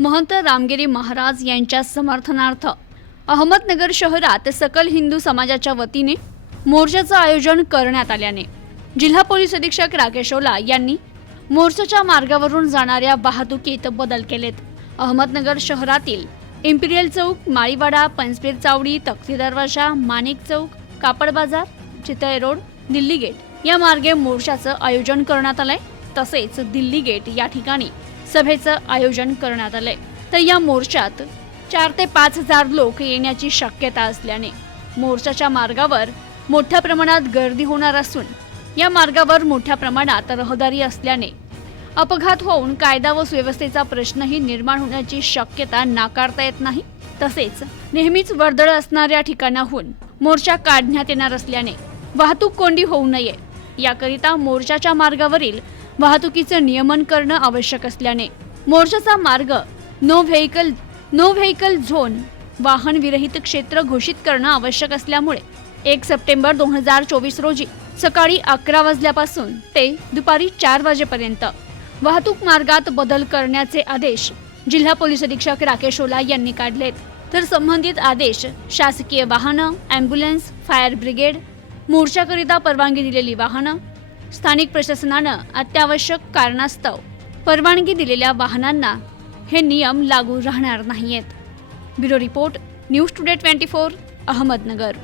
महंत रामगिरी महाराज यांच्या समर्थनार्थ अहमदनगर शहरात सकल हिंदू समाजाच्या वतीने मोर्चाचं आयोजन करण्यात आल्याने जिल्हा पोलीस अधीक्षक राकेश ओला यांनी मोर्चाच्या मार्गावरून जाणाऱ्या वाहतुकीत बदल केलेत. अहमदनगर शहरातील इम्पिरियल चौक माळीवाडा पंचपीर चावडी तक्ती दरवाजा माणिक चौक कापड बाजार चितळे रोड दिल्ली गेट या मार्गे मोर्चाचं आयोजन करण्यात आलंय. तसेच दिल्ली गेट या ठिकाणी सभेचं आयोजन करण्यात आलंय. तर या मोर्चात चार ते पाच हजार लोक येण्याची शक्यता असल्याने मोर्चाच्या मार्गावर मोठ्या प्रमाणात गर्दी होणार असून या मार्गावर मोठ्या प्रमाणात रहदारी असल्याने अपघात होऊन कायदा व सुव्यवस्थेचा प्रश्नही निर्माण होण्याची शक्यता नाकारता येत नाही. तसेच नेहमीच वर्दळ असणाऱ्या ठिकाणाहून मोर्चा काढण्यात येणार असल्याने वाहतूक कोंडी होऊ नये. याकरिता मोर्चाच्या मार्गावरील वाहतुकीचं नियमन करणं आवश्यक असल्याने मोर्चाचा मार्ग no vehicle no vehicle zone वाहन विरहित क्षेत्र घोषित करणं आवश्यक असल्यामुळे एक सप्टेंबर दोन हजार चोवीस रोजी सकाळी अकरा वाजल्यापासून ते दुपारी चार वाजेपर्यंत वाहतूक मार्गात बदल करण्याचे आदेश जिल्हा पोलीस अधीक्षक राकेश ओला यांनी काढलेत. तर संबंधित आदेश शासकीय वाहनं ॲम्ब्युलन्स फायर ब्रिगेड मोर्चाकरिता परवानगी दिलेली वाहनं स्थानिक प्रशासनानं अत्यावश्यक कारणास्तव परवानगी दिलेल्या वाहनांना हे नियम लागू राहणार नाहीयेत. Bureau report news today twenty four Ahmednagar.